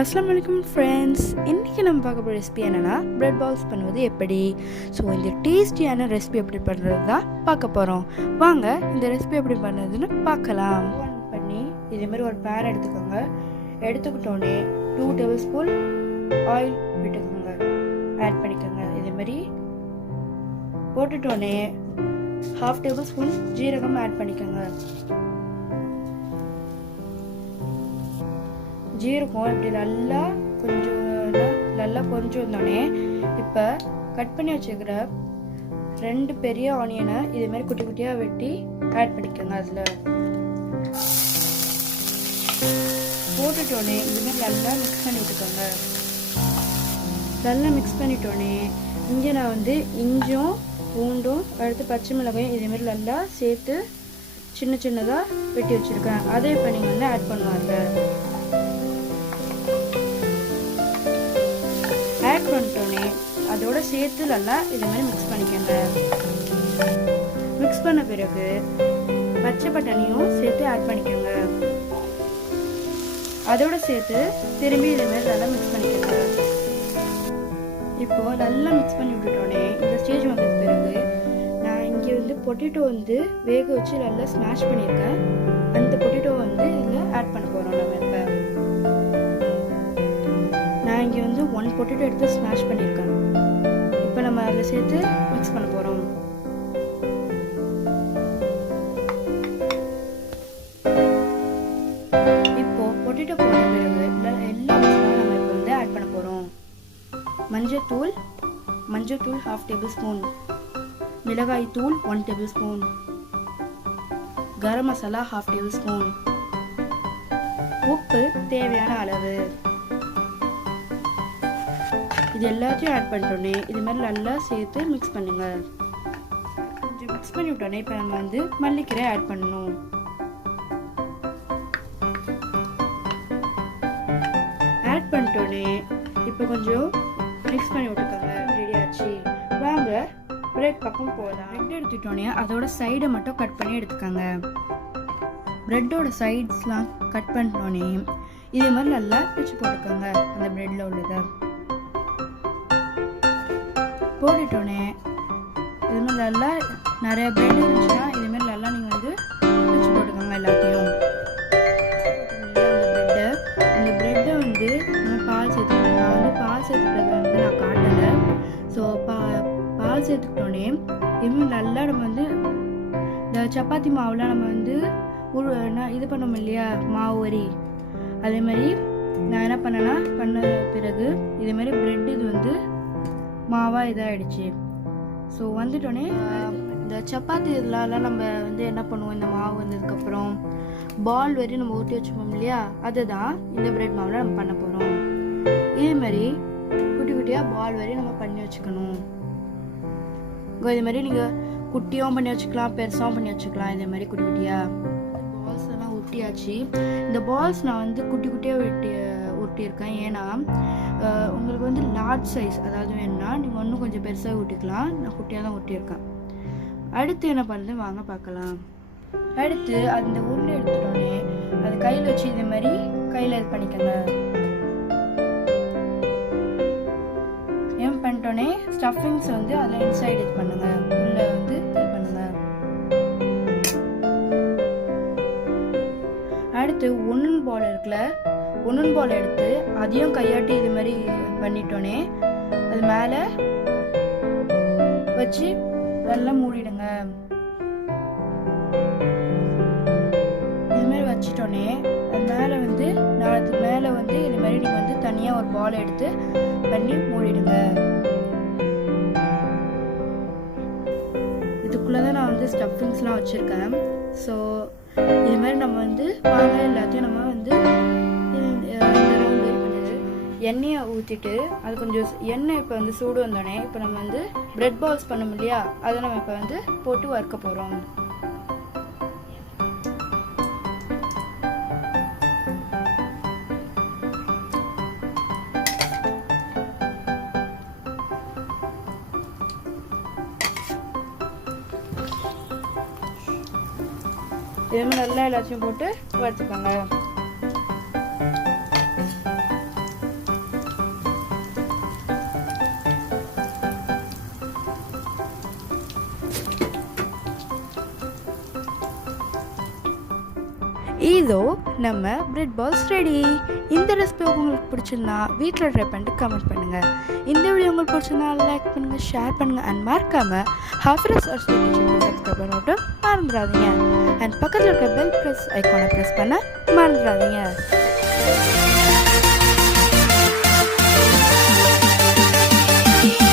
அஸ்ஸலாமு அலைக்கும் ஃப்ரெண்ட்ஸ். இன்றைக்கி நம்ம பார்க்க போகிற ரெசிபி என்னென்னா பிரெட் பால்ஸ் பண்ணுவது எப்படி. ஸோ இந்த டேஸ்டியான ரெசிபி எப்படி பண்ணுறது தான் பார்க்க போகிறோம். வாங்க இந்த ரெசிபி எப்படி பண்ணுறதுன்னு பார்க்கலாம். பண்ணி இதேமாதிரி ஒரு பேன் எடுத்துக்கோங்க. எடுத்துக்கிட்டோன்னே 2 டேபிள் ஸ்பூன் ஆயில் விட்டுக்கோங்க, ஆட் பண்ணிக்கோங்க. இதேமாதிரி போட்டுட்டோன்னே 1/2 டேபிள் ஸ்பூன் ஜீரகம் ஆட் பண்ணிக்கோங்க. ஜீரகம் இப்படி நல்லா கொஞ்சம் வந்தோடனே இப்போ கட் பண்ணி வச்சுக்கிற 2 பெரிய ஆனியனை இதேமாதிரி குட்டி குட்டியாக வெட்டி ஆட் பண்ணிக்கோங்க. அதில் போட்டுட்டோடனே இதுமாதிரி நல்லா மிக்ஸ் பண்ணி விட்டுக்கோங்க. நல்லா மிக்ஸ் பண்ணிட்டோடனே இங்கே நான் வந்து இஞ்சும் பூண்டும் அடுத்து பச்சை மிளகாயும் இதேமாதிரி நல்லா சேர்த்து சின்ன சின்னதாக வெட்டி வச்சுருக்கேன். அதை இப்போ நீங்கள் வந்து ஆட் பண்ணுவாங்க. ஆட் பண்ணிட்டோன்னே அதோட சேர்த்து நல்லா இது மாதிரி மிக்ஸ் பண்ணிக்கோங்க. மிக்ஸ் பண்ண பிறகு பச்சை பட்டாணியும் சேர்த்து ஆட் பண்ணிக்கோங்க. அதோட சேர்த்து திரும்பி இது மாதிரி நல்லா மிக்ஸ் பண்ணிக்கோங்க. இப்போ நல்லா மிக்ஸ் பண்ணி விட்டுட்டோன்னே இந்த ஸ்டேஜ் வந்த பிறகு நான் இங்கே வந்து பொட்டேட்டோ வந்து வேக வச்சு நல்லா ஸ்மாஷ் பண்ணியிருக்கேன். அந்த பொட்டேட்டோ வந்து இதில் ஆட் பண்ண போகிறோம். நம்ம இப்போ நான் இங்கே வந்து 1 பொட்டேட்டோ எடுத்து ஸ்மாஷ் பண்ணியிருக்கேன். இப்போ நம்ம அதில் சேர்த்து மிக்ஸ் பண்ண போகிறோம். இப்போ பொட்டேட்டோ போட்ட பிறகு எல்லா மசாலா நம்ம இப்போ வந்து ஆட் பண்ண போகிறோம். மஞ்சத்தூள் 1/2 டேபிள் ஸ்பூன், மிளகாய் தூள் 1 table spoon, garam masala 1/2 table spoon, உப்பு தேவையான அளவு. இது எல்லாத்தையும் ஆட் பண்ணிட்டோன்னே இது மாதிரி நல்லா சேர்த்து மிக்ஸ் பண்ணுங்க. கொஞ்சம் மிக்ஸ் பண்ணி விட்டோன்னே இப்போ நம்ம வந்து மல்லிக்கீரை ஆட் பண்ணணும். ஆட் பண்ணிட்டோன்னே இப்போ கொஞ்சம் மிக்ஸ் பண்ணி விட்டுக்கோங்க. ரெடி ஆச்சு. வாங்க பிரெட் பக்கம் போகலாம். பிரெட் எடுத்துட்டோன்னே அதோட சைடை மட்டும் கட் பண்ணி எடுத்துக்கோங்க. பிரெட்டோட சைட்ஸ்லாம் கட் பண்ணிட்டோன்னே இதே மாதிரி நல்லா பிச்சு போட்டுக்கோங்க. அந்த பிரெட்டில் உள்ளதை போட்டுட்டோன்னே இதுமாதிரி நல்லா நிறைய பிரெட் இருந்துச்சுன்னா இதுமாரி நல்லா நீங்கள் வந்து பிச்சு போட்டுக்கோங்க எல்லாத்தையும். அந்த ப்ரெட்டை வந்து நம்ம பால் சேர்த்துக்கணும். நான் வந்து பால் சேர்த்துக்கிறத வந்து நான் காட்டலை. ஸோ பால் சேர்த்துக்கிட்டோன்னே இதுமாதிரி நல்லா நம்ம வந்து இந்த சப்பாத்தி மாவுலாம் நம்ம வந்து இது பண்ணோம் இல்லையா, மாவு வரி, அதே மாதிரி நான் என்ன பண்ண பிறகு இதேமாதிரி ப்ரெட் இது வந்து மாவாக இதாகிடுச்சு. ஸோ வந்துட்டோன்னே இந்த சப்பாத்தி இதெல்லாம் நம்ம வந்து என்ன பண்ணுவோம், இந்த மாவு வந்ததுக்கப்புறம் பால் வரி நம்ம ஊற்றி வச்சுப்போம் இல்லையா, அதுதான் இந்த பிரெட் மாவில் நம்ம பண்ண போகிறோம். இதேமாதிரி குட்டி குட்டியாக பால் வரி நம்ம பண்ணி வச்சுக்கணும். இதே மாதிரி நீங்கள் குட்டியும் பண்ணி வச்சுக்கலாம், பெருசாகவும் பண்ணி வச்சுக்கலாம். இதே மாதிரி குட்டி குட்டியாக பால்ஸ் எல்லாம் ஒட்டியாச்சு. இந்த பால்ஸ் நான் வந்து குட்டி குட்டியாக ஒட்டியிருக்கேன். ஏன்னா உங்களுக்கு வந்து லார்ஜ் சைஸ் அதாவது வேணும்னா நீங்கள் இன்னும் கொஞ்சம் பெருசாக ஒட்டிக்கலாம். நான் குட்டியாக தான் ஒட்டியிருக்கேன். அடுத்து என்ன பண்ணுறது வாங்க பார்க்கலாம். அடுத்து அந்த உருளை எடுத்துட்டோன்னே அது கையில் வச்சு இதே மாதிரி கையில் இது பண்ணிக்கோங்க. ஏன் பண்ணிட்டோன்னே ஸ்டஃபிங்ஸ் வந்து அதில் இன்சைட் இது பண்ணுங்க, உள்ள வந்து இது பண்ணுங்க. அடுத்து ஒன்னன் பால் இருக்குல்ல, ஒன்னன் பால் எடுத்து அதையும் கையாட்டி இது மாதிரி பண்ணிட்டோன்னே அது மேலே வச்சு நல்லா மூடிடுங்க. இது மாதிரி வச்சிட்டோன்னே அது மேலே வந்து அதுக்கு மேலே வந்து இது மாதிரி நீங்கள் வந்து தனியாக ஒரு பால் எடுத்து பண்ணி மூடிடுங்க. இதுக்குள்ளே தான் நான் வந்து ஸ்டஃபிங்ஸ்லாம் வச்சுருக்கேன். ஸோ இது மாதிரி நம்ம வந்து வாங்க எல்லாத்தையும் நம்ம வந்து எண்ணெயை ஊற்றிட்டு அது கொஞ்சம் எண்ணெய் இப்போ வந்து சூடு வந்தோடனே இப்போ நம்ம வந்து பிரெட் பால்ஸ் பண்ணோம் இல்லையா, அதை நம்ம இப்போ வந்து போட்டு வறுக்க போகிறோம். இதே மாதிரி நல்லா எல்லாத்தையும் போட்டு வறுத்துக்கோங்க. இதோ நம்ம பிரெட் பால்ஸ் ரெடி. இந்த ரெசிபி உங்களுக்கு பிடிச்சிருந்தா வீட்டில் ட்ரை பண்ணிட்டு கமெண்ட் பண்ணுங்கள். இந்த வீடியோ உங்களுக்கு பிடிச்சிருந்தா லைக் பண்ணுங்கள், ஷேர் பண்ணுங்கள் அண்ட் மறக்காமல் ஹாஃபிரா சப்ஸ்கிரைப் பண்ணிட்டு மறந்துடாதீங்க. அண்ட் பக்கத்தில் இருக்க பெல் ப்ரெஸ் ஐக்கானை ப்ரெஸ் பண்ண மறந்துடாதீங்க.